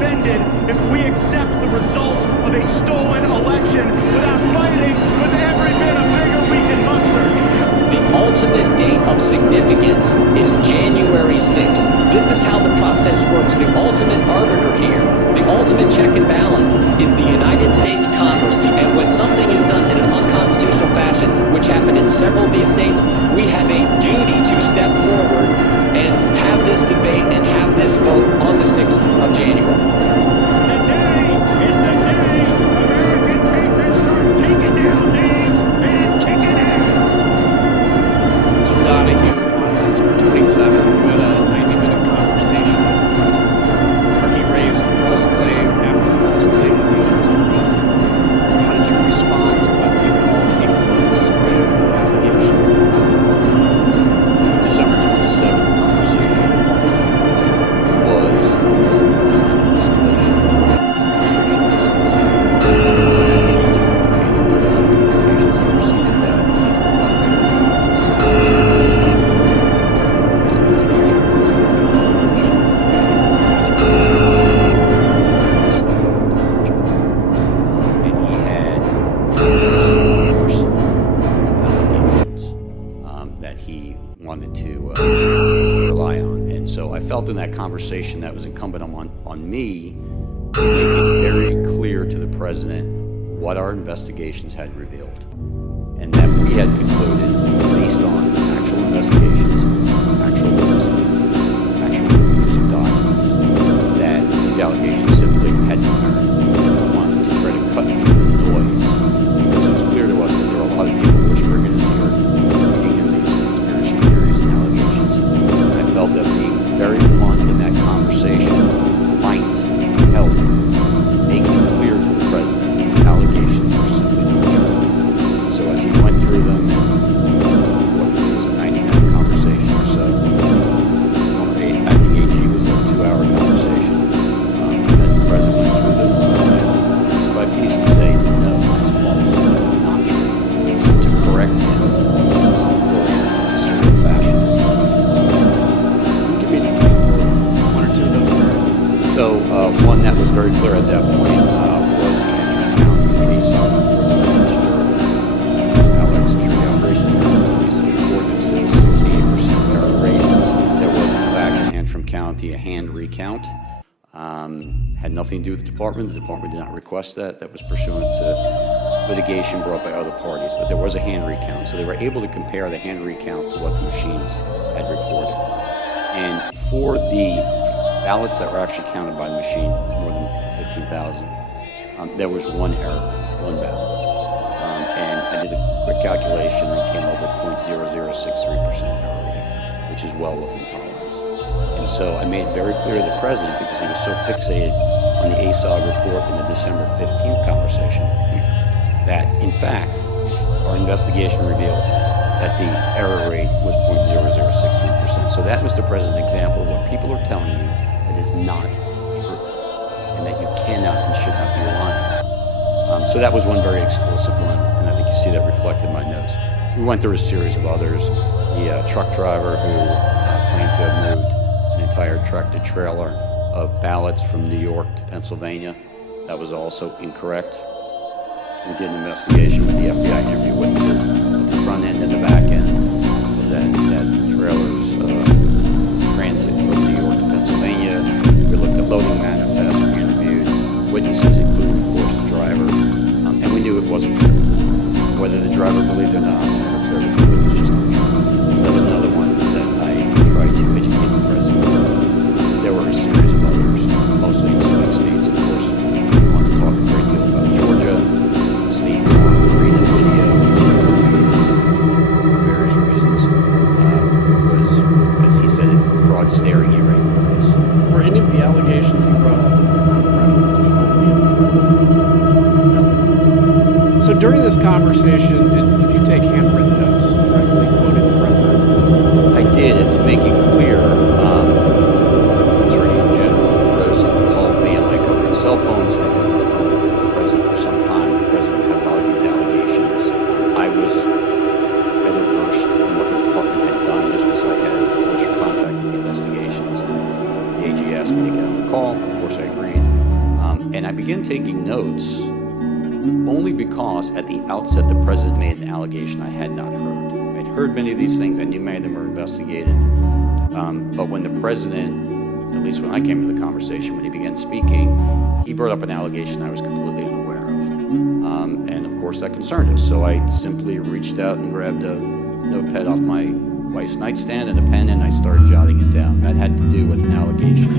offended if we accept the result of a stolen election without fighting with every bit of vigor we can muster. The ultimate date of significance is January 6th. This is how the process works. The ultimate arbiter here, the ultimate check and balance is the United States Congress. And when something is done in an unconstitutional fashion, which happened in several of these states, we have a duty to step forward and have this debate and have this vote on the 6th of January. Today is the day American patriots start taking down names and kicking ass. Mr. Donahue, on December 27th, you had a 90-minute conversation with the president where he raised false claim after false claim to you, Mr. Rosen. How did you respond to what you called a cold stream of allegations? The December 27th conversation was an escalation of conversations as the AG indicated that a lot of communications had preceded that need for residents and insurers became urgent, to step up and do their job. And he had this arsenal of allegations that he wanted to rely on. And so I felt in that conversation that was incumbent on me to make it very clear to the president what our investigations had revealed. And that we had concluded, based on actual investigations, actual witness interviews, actual reviews of documents, that these allegations simply had no merit. I wanted to try to cut through the noise, because it was clear to us that there were a lot of people whispering in his ear, feeding him these conspiracy theories and allegations. And I felt that being very blunt in that conversation might help make it clear to the president these allegations were simply not true. So as he went through them, and what for me was a 90-minute conversation or so, at the AG was a 2-hour conversation. As the president went through them, piece by piece, to say, no, that's false, that is not true, to correct him really in a serial fashion as he went through. Give me an example of one or two of those things. So one that was very clear at that point was the Antrim County ASOP report that I mentioned earlier. Allied Security Operations Command released this report that says 68% error rate. There was, in fact, in Antrim County a hand recount. Had nothing to do with the department. The department did not request that. That was pursuant to litigation brought by other parties. But there was a hand recount. So they were able to compare the hand recount to what the machines had reported. And for the ballots that were actually counted by the machine, more than 15,000, there was one error, one ballot. And I did a quick calculation and came up with 0.0063% error rate, which is well within tolerance. And so I made it very clear to the president, because he was so fixated on the ASOG report in the December 15th conversation, that in fact, our investigation revealed that the error rate was 0.0063%. So that, Mr. President's example of what people are telling you that is not true, and that you cannot and should not be relying on. So that was one very explicit one, and I think you see that reflected in my notes. We went through a series of others. The truck driver who claimed to have moved an entire tractor-trailer of ballots from New York to Pennsylvania, that was also incorrect. We did an investigation with the FBI, interview witnesses at the front end and the back end of that trailer's transit from New York to Pennsylvania. We looked at loading manifests. We interviewed witnesses, including, of course, the driver, and we knew it wasn't true. Whether the driver believed it or not, it was never clear to me, it was just not true. So that was another one that I tried to educate the president. There were a series of others, mostly in swing states, of course. We wanted to talk a great deal about Georgia, the State Farm Arena video, for various reasons, was, as he said, fraud staring you right in the face. Were any of the allegations he brought up credible? Did you find any? No. So during this conversation, did you take handwritten notes directly quoting the president? I did, and to make it clear, Attorney General Rosen called me, and like over cell phones had been on the phone with the president for some time. The president had a lot of these allegations. I was better versed in what the department had done just because I had closer contact with the investigations. And the AG asked me to get on the call. Of course, I agreed. And I began taking notes only because at the outset the president made an allegation I had not heard. I'd heard many of these things, I knew many of them were investigated, but when the president, at least when I came to the conversation, when he began speaking, he brought up an allegation I was completely unaware of. And of course that concerned us, so I simply reached out and grabbed a notepad off my wife's nightstand and a pen, and I started jotting it down. That had to do with an allegation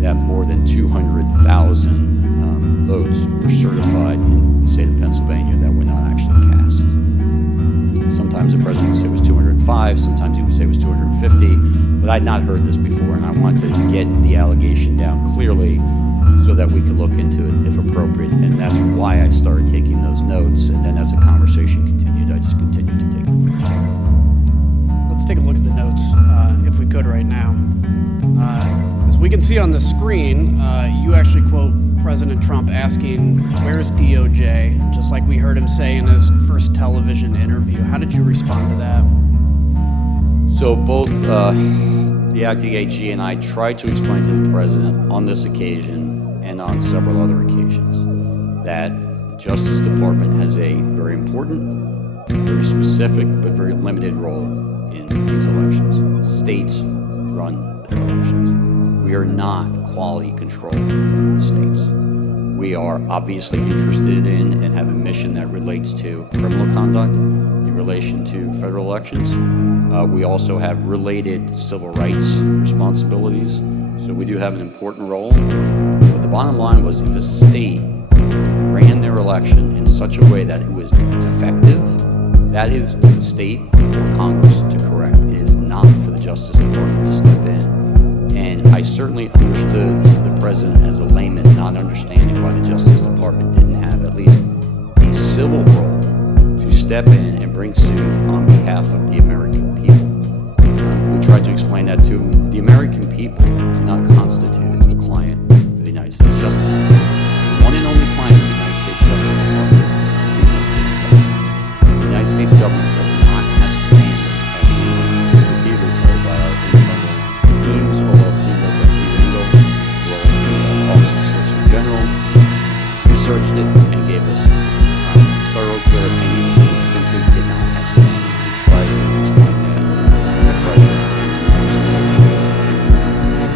that more than 200,000 votes were certified in the state of Pennsylvania that were not actually cast. Sometimes the president would say it was 205, sometimes he would say it was 250, but I'd not heard this before, and I wanted to get the allegation down clearly so that we could look into it if appropriate, and that's why I started taking those notes, and then as the conversation continued, I just continued to take them. Let's take a look at the notes, if we could right now. As we can see on the screen, you actually quote President Trump asking, "Where's DOJ?" just like we heard him say in his first television interview. How did you respond to that? So both the acting AG and I tried to explain to the president on this occasion and on several other occasions that the Justice Department has a very important, very specific, but very limited role in these elections. States run their elections. We are not quality control of the states. We are obviously interested in and have a mission that relates to criminal conduct in relation to federal elections. We also have related civil rights responsibilities, so we do have an important role. But the bottom line was, if a state ran their election in such a way that it was defective, that is to the state or Congress to correct. It is not for the Justice Department to step in. And I certainly understood the president as a layman not understanding why the Justice Department didn't have at least a civil role to step in and bring suit on behalf of the American people. We tried to explain that to him. The American people do not constitute a client for the United States Justice Department. The one and only client of the United States Justice Department is the United States government. The United States government does not have standing, as we were repeatedly told by our internal teams, OLC, led by Steve Engel, as well as the Office of Solicitor General, researched it and gave us thorough, clear opinions, and we simply did not have standing. We tried to explain that to the president.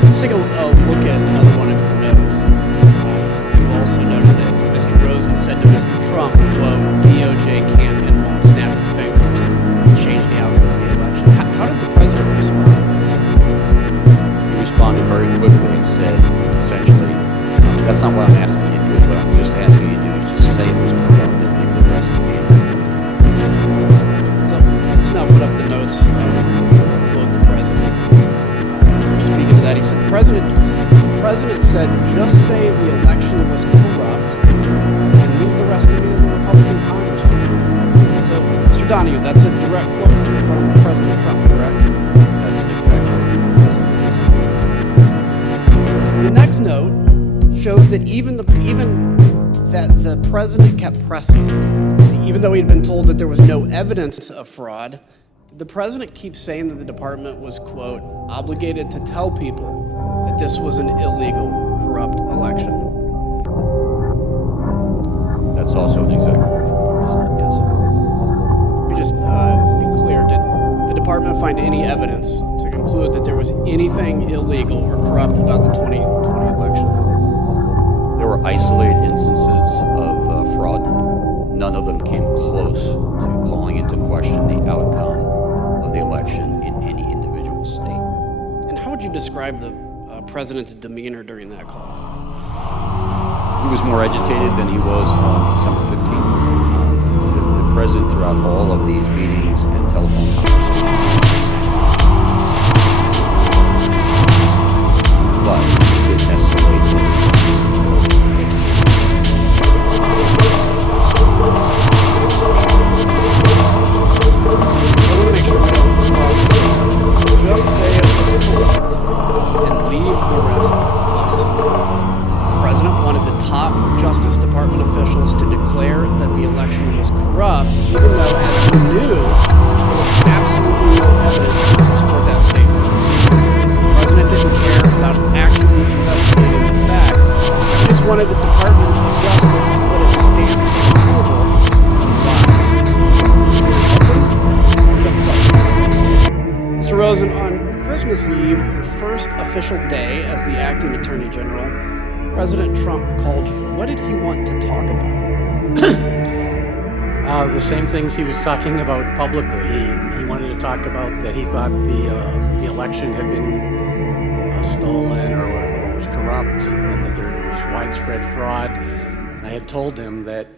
Let's take a look at another one of your notes. You also noted that Mr. Rosen said to Mr. Trump, quote, "DOJ can and won't snap its fingers and change the outcome of the election." How did the president respond to this? He responded very quickly and said, essentially, "That's not what I'm asking you to do. What I'm just asking you to do is just say it was corrupt and leave the rest to me." So let's now put up the notes quote the president. As we're speaking to that, he said, the president said, "Just say the election was corrupt and leave the rest to me and the Republican congressman." So, Mr. Donahue, that's a direct quote from President Trump, correct? That's the exact quote from the president. The next note shows that even that the president kept pressing. Even though he had been told that there was no evidence of fraud, did the president keep saying that the department was, quote, "obligated to tell people that this was an illegal, corrupt election"? That's also an exact quote from the president, yes. Let me just be clear. Did the department find any evidence to conclude that there was anything illegal or corrupt about the 2020 election? There were isolated instances of fraud. None of them came close to calling into question the outcome of the election in any individual state. And how would you describe the president's demeanor during that call? He was more agitated than he was on December 15th. The president, throughout all of these meetings and telephone conversations, but it didn't necessarily make sure we don't cross this out. Just say it was corrupt and leave the rest to us. The president wanted the top Justice Department officials to declare that the election was corrupt, even though, as he knew, it was absolutely Christmas Eve, your first official day as the acting Attorney General, President Trump called you. What did he want to talk about? The same things he was talking about publicly. He wanted to talk about that he thought the election had been stolen or was corrupt, and that there was widespread fraud. I had told him that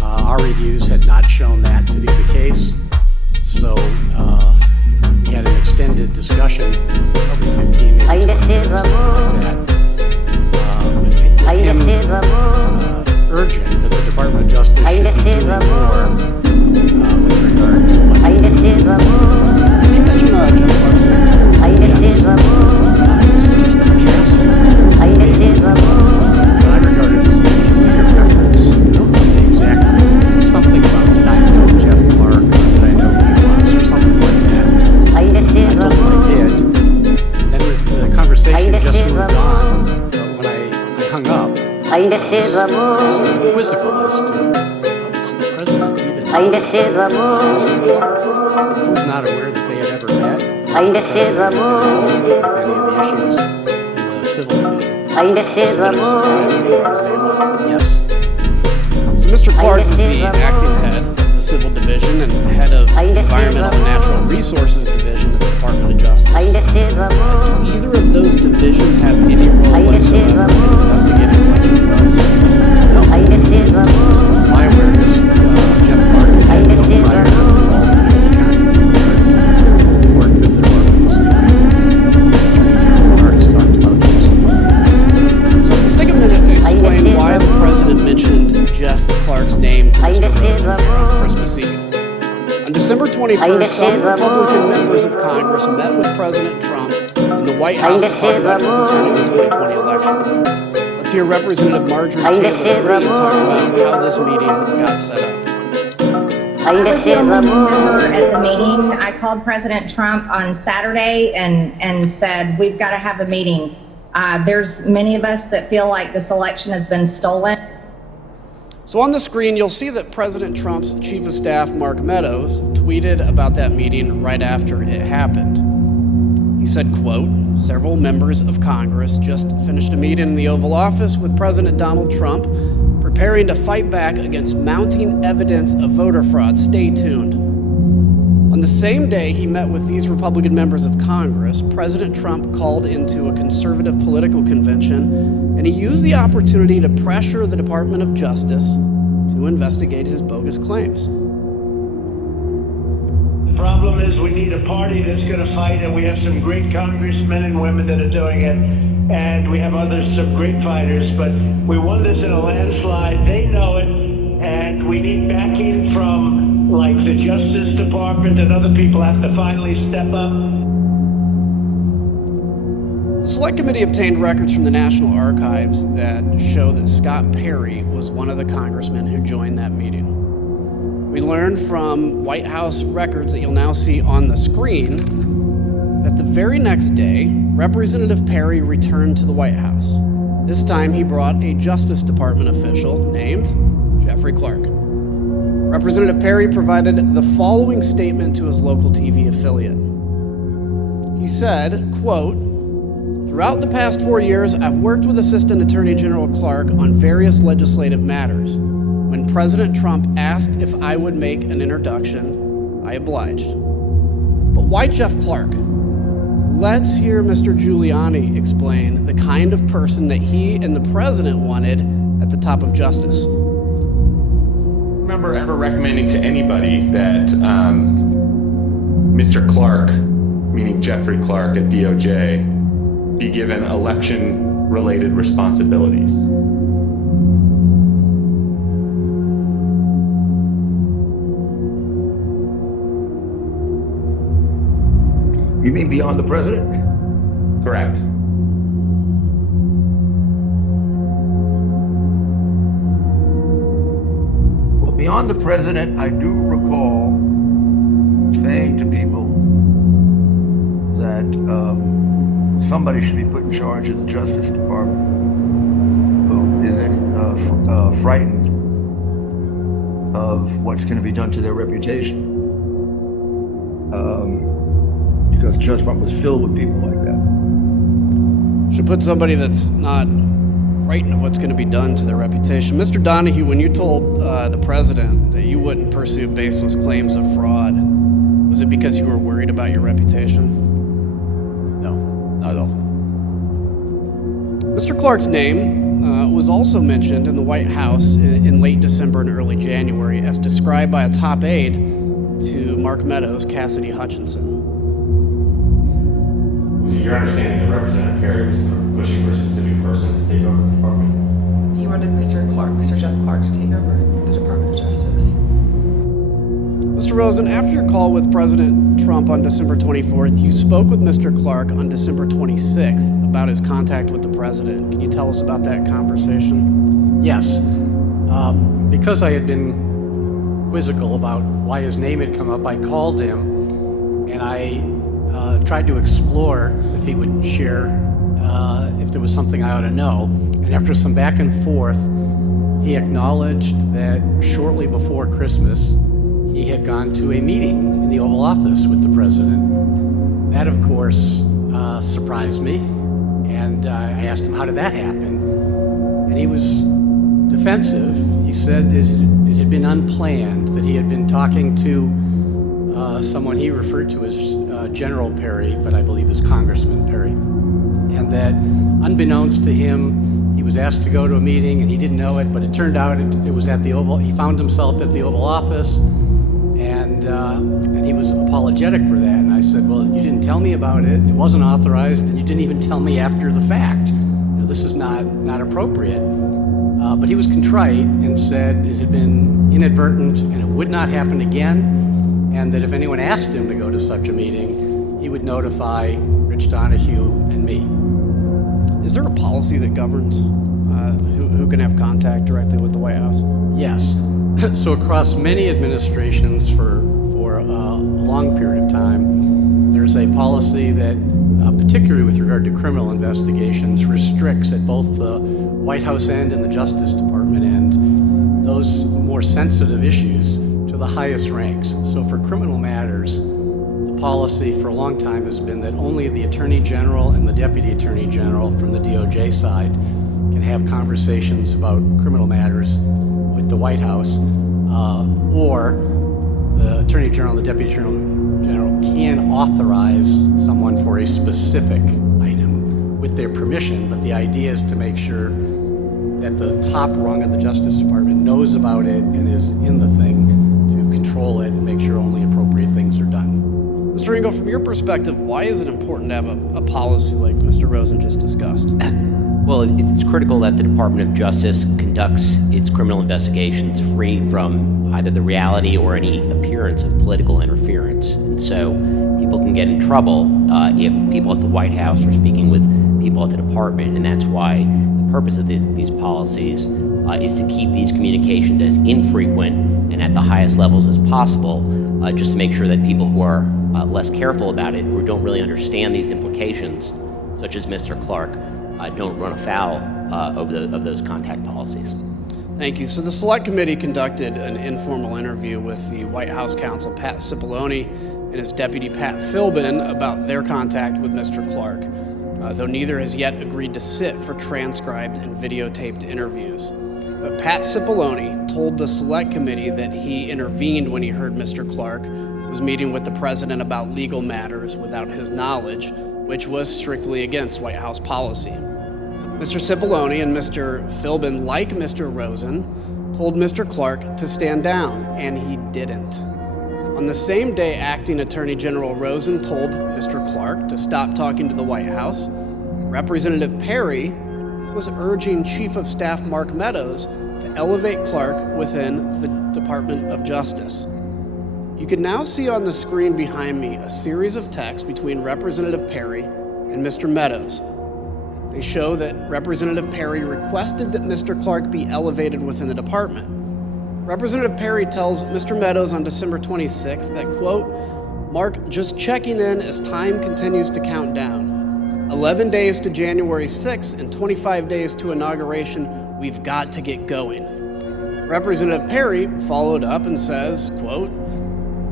our reviews had not shown that to be the case. So we had an extended discussion, probably 15 minutes, 20 minutes, something like that, with him urging that the Department of Justice should be doing more with regard to election. Did you mention Jeff Clark's name? Yes. It was just a passing name. But I regard it as a clear reference. I don't know the exact name. It was something about, did I know Jeff Clark, or did I know who he was, or something like that. I told him I did. Then the conversation just moved on. When I hung up, I was quizzical as to, is the president even know Mr. Clark? I was not aware that they had ever met. The president had been involved with any of the issues in the civil division. It's been a surprise when you brought his name up. Yes. So Mr. Clark was the acting head of the Civil Division and head of Environmental and Natural Resources Division of the Department of Justice. Do either of those divisions have any role whatsoever in investigating election frauds? No. To my awareness, Jeff Clark had no prior involvement in any kind with regard to the work that the Department was doing. Attorney General Hart has talked about this. So let's take a minute and explain why the president mentioned Jeff Clark's name to Mr. Rosen here on Christmas Eve. On December 21st, some Republican members of Congress met with President Trump in the White House to talk about overturning the 2020 election. Let's hear Representative Marjorie Taylor Greene talk about how this meeting got set up. I was the only member at the meeting. I called President Trump on Saturday and said, we've got to have a meeting. There's many of us that feel like this election has been stolen. So on the screen, you'll see that President Trump's Chief of Staff, Mark Meadows, tweeted about that meeting right after it happened. He said, quote, "Several members of Congress just finished a meeting in the Oval Office with President Donald Trump, preparing to fight back against mounting evidence of voter fraud. Stay tuned." On the same day he met with these Republican members of Congress, President Trump called into a conservative political convention, and he used the opportunity to pressure the Department of Justice to investigate his bogus claims. The problem is we need a party that's going to fight, and we have some great congressmen and women that are doing it, and we have some great fighters, but we won this in a landslide. They know it, and we need backing from like the Justice Department, and other people have to finally step up. The Select Committee obtained records from the National Archives that show that Scott Perry was one of the congressmen who joined that meeting. We learned from White House records that you'll now see on the screen that the very next day, Representative Perry returned to the White House. This time he brought a Justice Department official named Jeffrey Clark. Representative Perry provided the following statement to his local TV affiliate. He said, quote, "Throughout the past 4 years, I've worked with Assistant Attorney General Clark on various legislative matters. When President Trump asked if I would make an introduction, I obliged. But why Jeff Clark? Let's hear Mr. Giuliani explain the kind of person that he and the president wanted at the top of justice." I remember ever recommending to anybody that Mr. Clark, meaning Jeffrey Clark at DOJ, be given election-related responsibilities. You mean beyond the president? Correct. Well, beyond the president, I do recall saying to people that somebody should be put in charge of the Justice Department who isn't frightened of what's going to be done to their reputation. because the Justice Department was filled with people like that. Should put somebody that's not frightened of what's going to be done to their reputation. Mr. Donahue, when you told the president that you wouldn't pursue baseless claims of fraud, was it because you were worried about your reputation? No, not at all. Mr. Clark's name was also mentioned in the White House in late December and early January as described by a top aide to Mark Meadows, Cassidy Hutchinson. Was it your understanding that Representative Perry was pushing for a specific person to take over the department? He wanted Mr. Jeff Clark to take over the Department of Justice. Mr. Rosen, after your call with President Trump on December 24th, you spoke with Mr. Clark on December 26th about his contact with the president. Can you tell us about that conversation? Yes. Because I had been quizzical about why his name had come up, I called him and I tried to explore if he would share if there was something I ought to know. And after some back and forth, he acknowledged that shortly before Christmas, he had gone to a meeting in the Oval Office with the president. That, of course, surprised me, and I asked him, how did that happen? And he was defensive. He said it had been unplanned, that he had been talking to someone he referred to as General Perry, but I believe is Congressman Perry, and that unbeknownst to him, he was asked to go to a meeting and he didn't know it, but it turned out it was at the Oval. He found himself at the Oval Office, and he was apologetic for that. And I said, well, you didn't tell me about it. It wasn't authorized, and you didn't even tell me after the fact. This is not appropriate. But he was contrite and said it had been inadvertent and it would not happen again, and that if anyone asked him to go to such a meeting, he would notify Rich Donahue and me. Is there a policy that governs who can have contact directly with the White House? Yes. So across many administrations for a long period of time, there's a policy that, particularly with regard to criminal investigations, restricts at both the White House end and the Justice Department end those more sensitive issues to the highest ranks. So for criminal matters, the policy for a long time has been that only the Attorney General and the Deputy Attorney General from the DOJ side can have conversations about criminal matters with the White House, or the Attorney General and the Deputy Attorney General can authorize someone for a specific item with their permission, but the idea is to make sure that the top rung of the Justice Department knows about it and is in the thing to control it and make sure only appropriate things are done. Mr. Ringo, from your perspective, why is it important to have a policy like Mr. Rosen just discussed? Well, it's critical that the Department of Justice conducts its criminal investigations free from either the reality or any appearance of political interference. And so people can get in trouble if people at the White House are speaking with people at the department, and that's why the purpose of these policies is to keep these communications as infrequent and at the highest levels as possible, just to make sure that people who are less careful about it, who don't really understand these implications, such as Mr. Clark, don't run afoul of those contact policies. Thank you. So the Select Committee conducted an informal interview with the White House counsel, Pat Cipollone, and his deputy, Pat Philbin, about their contact with Mr. Clark, though neither has yet agreed to sit for transcribed and videotaped interviews. But Pat Cipollone told the Select Committee that he intervened when he heard Mr. Clark was meeting with the president about legal matters without his knowledge, which was strictly against White House policy. Mr. Cipollone and Mr. Philbin, like Mr. Rosen, told Mr. Clark to stand down, and he didn't. On the same day, Acting Attorney General Rosen told Mr. Clark to stop talking to the White House. Representative Perry was urging Chief of Staff Mark Meadows to elevate Clark within the Department of Justice. You can now see on the screen behind me a series of texts between Representative Perry and Mr. Meadows. They show that Representative Perry requested that Mr. Clark be elevated within the department. Representative Perry tells Mr. Meadows on December 26th that, quote, "Mark, just checking in as time continues to count down. 11 days to January 6th and 25 days to inauguration. We've got to get going." Representative Perry followed up and says, quote,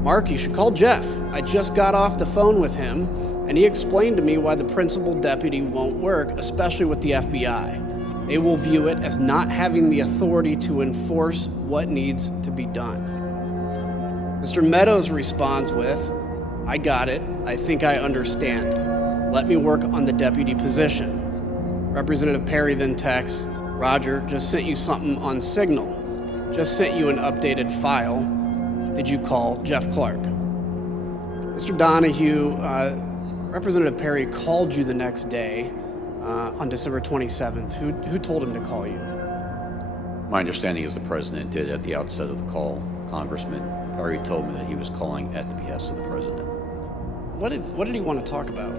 Mark, you should call Jeff. I just got off the phone with him, and he explained to me why the principal deputy won't work, especially with the FBI. They will view it as not having the authority to enforce what needs to be done. Mr. Meadows responds with, I got it. I think I understand. Let me work on the deputy position. Representative Perry then texts, Roger, just sent you something on Signal. Just sent you an updated file. Did you call Jeff Clark? Mr. Donahue, Representative Perry called you the next day on December 27th. Who told him to call you? My understanding is the president did at the outset of the call. Congressman Perry told me that he was calling at the behest of the president. What did he want to talk about?